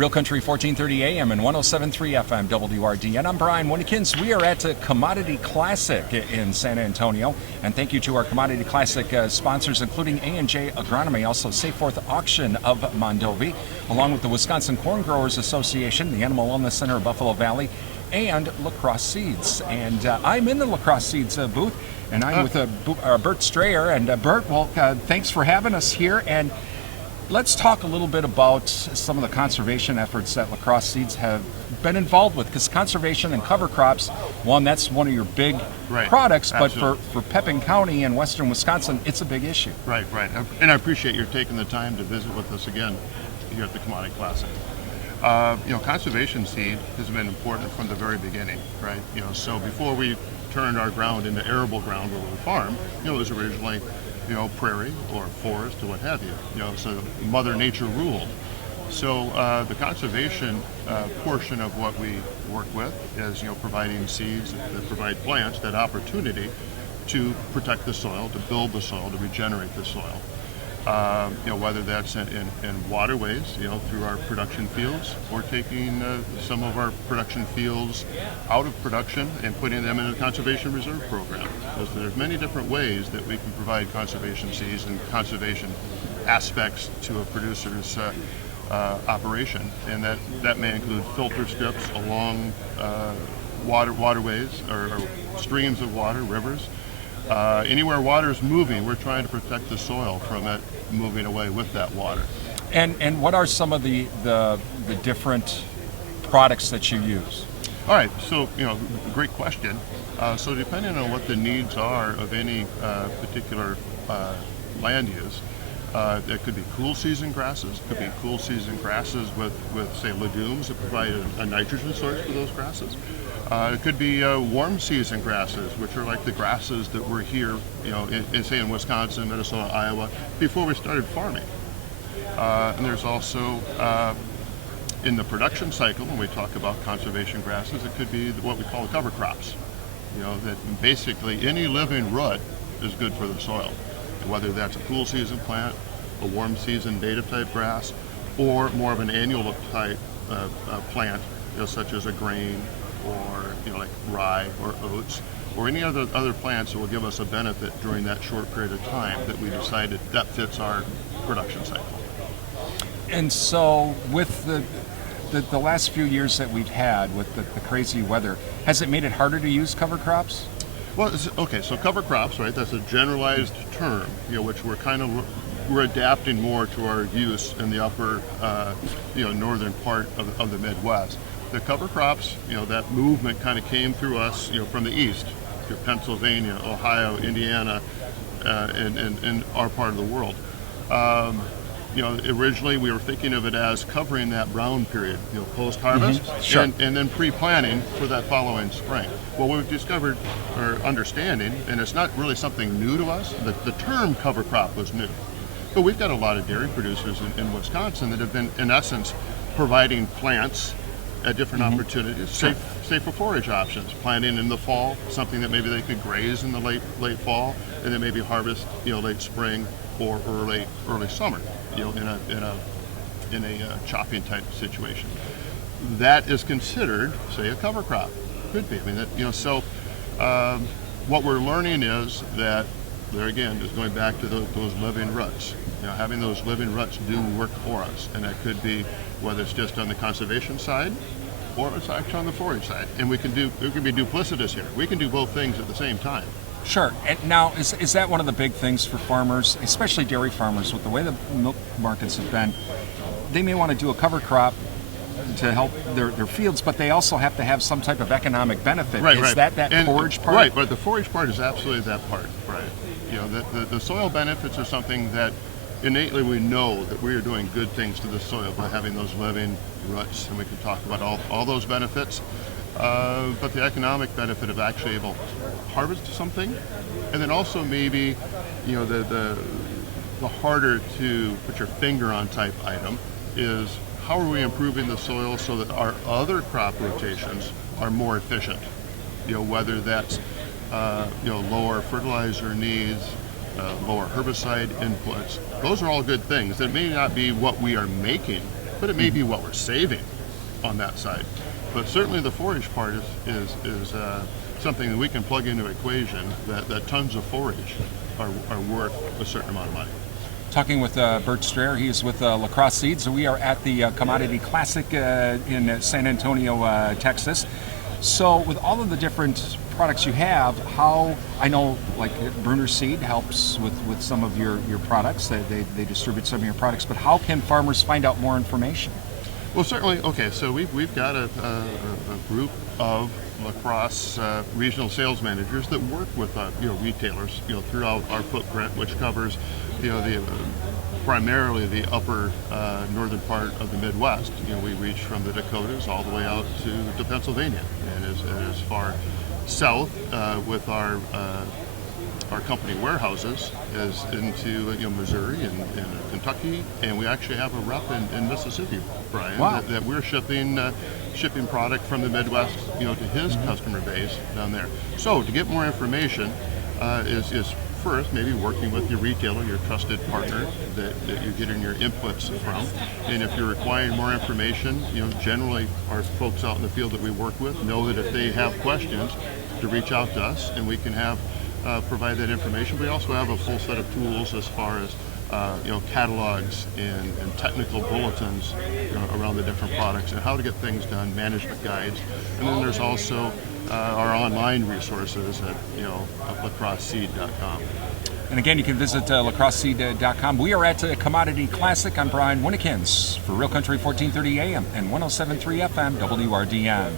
Real Country 1430 AM and 107.3 FM WRD. And I'm Brian Winnekins. We are at Commodity Classic in San Antonio. And thank you to our Commodity Classic sponsors, including A&J Agronomy, also Safe Forth Auction of Mondovi, along with the Wisconsin Corn Growers Association, the Animal Wellness Center of Buffalo Valley, and Crosse Seeds. And I'm in the Crosse Seeds booth, and I'm with Bert Strayer. And Bert, well, thanks for having us here. And let's talk a little bit about some of the conservation efforts that Crosse Seeds have been involved with, because conservation and cover crops, one, that's one of your big products, Absolutely. but for Pepin County and western Wisconsin, it's a big issue. Right. And I appreciate your taking the time to visit with us again here at the Commodity Classic. Conservation seed has been important from the very beginning, right? So before we turned our ground into arable ground where we farm, it was originally prairie or forest or what have you. So Mother Nature ruled. So the conservation portion of what we work with is providing seeds that provide plants that opportunity to protect the soil, to build the soil, to regenerate the soil. Whether that's in waterways, through our production fields, or taking some of our production fields out of production and putting them in a conservation reserve program. So there's many different ways that we can provide conservation seeds and conservation aspects to a producer's operation, and that may include filter strips along waterways or streams of water, rivers. Anywhere water is moving, we're trying to protect the soil from it moving away with that water. And what are some of the different products that you use? All right, so great question. So depending on what the needs are of any particular land use, there could be cool season grasses, could be cool season grasses with say legumes that provide a nitrogen source for those grasses. It could be warm season grasses, which are like the grasses that were here, in Wisconsin, Minnesota, Iowa, before we started farming. And there's also, in the production cycle, when we talk about conservation grasses, it could be what we call cover crops. That basically any living root is good for the soil, whether that's a cool season plant, a warm season native type grass, or more of an annual type plant, such as a grain, or like rye or oats, or any other plants that will give us a benefit during that short period of time that we decided that fits our production cycle. And so with the last few years that we've had with the crazy weather, has it made it harder to use cover crops? Well, so cover crops, right, that's a generalized term, which we're adapting more to our use in the upper northern part of the Midwest. The cover crops, that movement kind of came through us, from the east, through Pennsylvania, Ohio, Indiana, and our part of the world. Originally we were thinking of it as covering that brown period, post-harvest, Sure. and then pre-planting for that following spring. Well, what we've discovered or understanding, and it's not really something new to us, the term cover crop was new. But we've got a lot of dairy producers in Wisconsin that have been, in essence, providing plants at different opportunities, safe for forage options, planting in the fall, something that maybe they could graze in the late fall, and then maybe harvest, late spring or early summer, in a chopping type situation. That is considered, say, a cover crop. Could be. I mean, so what we're learning is that there again is going back to those living roots. Having those living roots do work for us, and that could be whether it's just on the conservation side or it's actually on the forage side. And we can be duplicitous here. We can do both things at the same time. Sure. And now, is that one of the big things for farmers, especially dairy farmers, with the way the milk markets have been? They may want to do a cover crop to help their fields, but they also have to have some type of economic benefit. Is that forage part? Right, but the forage part is absolutely that part, right? The soil benefits are something that innately we know that we are doing good things to the soil by having those living roots, and we can talk about all those benefits. But the economic benefit of actually able to harvest something, and then also maybe, the harder to put your finger on type item is how are we improving the soil so that our other crop rotations are more efficient? Whether that's lower fertilizer needs, lower herbicide inputs. Those are all good things. That may not be what we are making but it may be what we're saving on that side. But certainly the forage part is something that we can plug into an equation that tons of forage are worth a certain amount of money. Talking with Bert Strayer, he is with Crosse Seed. So we are at the Commodity Classic in San Antonio, Texas. So with all of the different products you have, how, I know like Bruner Seed helps with some of your products, they distribute some of your products, but how can farmers find out more information? Well, certainly. Okay, so we've got a group of La Crosse regional sales managers that work with retailers throughout our footprint, which covers the primarily the upper northern part of the Midwest. We reach from the Dakotas all the way out to Pennsylvania, and as far south with our company warehouses is into Missouri and Kentucky, and we actually have a rep in Mississippi, Brian. Wow. that we're shipping product from the Midwest to his customer base down there. So to get more information is first maybe working with your retailer, your trusted partner that you're getting your inputs from. And if you're requiring more information, generally our folks out in the field that we work with know that if they have questions to reach out to us, and we can provide that information. We also have a full set of tools as far as catalogs and technical bulletins around the different products and how to get things done, management guides. And then there's also our online resources at lacrosseseed.com. And again, you can visit lacrosseseed.com. We are at Commodity Classic. I'm Brian Winnikins for Real Country 1430 AM and 107.3 FM WRDN.